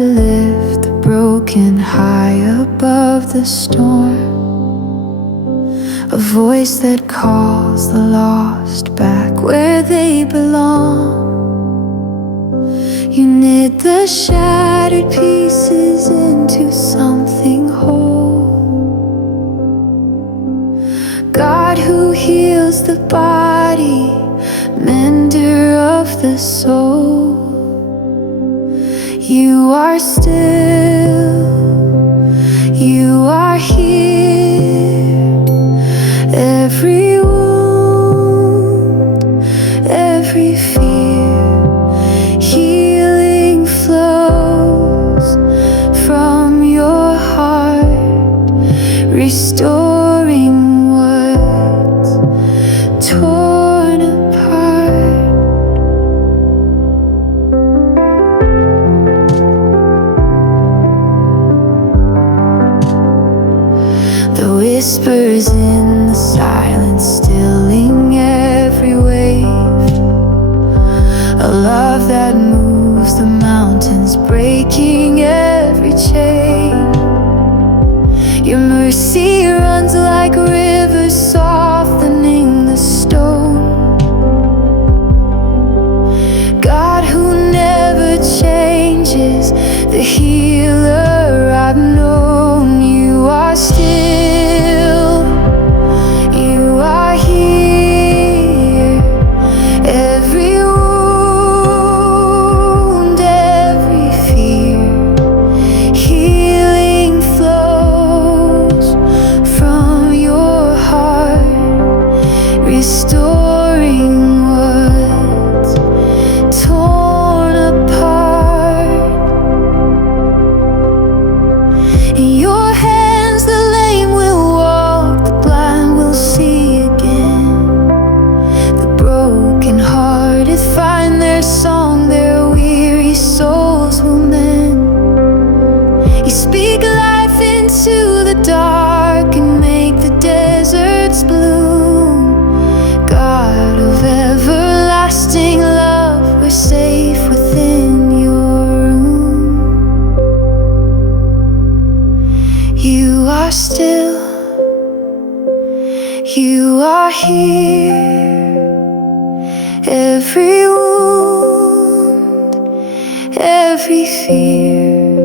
that lift the broken high above the storm, a voice that calls the lost back where they belong. You knit the shattered pieces into something whole. God who heals the body, mender of the soul. You are still, you are here. Every wound, every fear, healing flows from your heart, restoring what's torn apart. The whispers in the silence, stilling every wave. A love that moves the mountains, breaking every chain. Your mercy runs like rivers, softening the stone. God who never changes, the healer I've known. You are still, you are here. Every wound, every fear, healing flows from your heart, restoring what's torn apart. In your hands the lame will walk, the blind will see again. The broken-hearted find their song, their weary souls will mend. You speak life into the dark and make the deserts bloom. God of everlasting love, we're safe within your room. You are still, you are here. Every wound, every fear,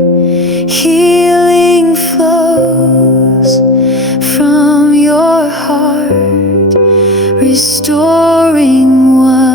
healing flows from your heart, restoring what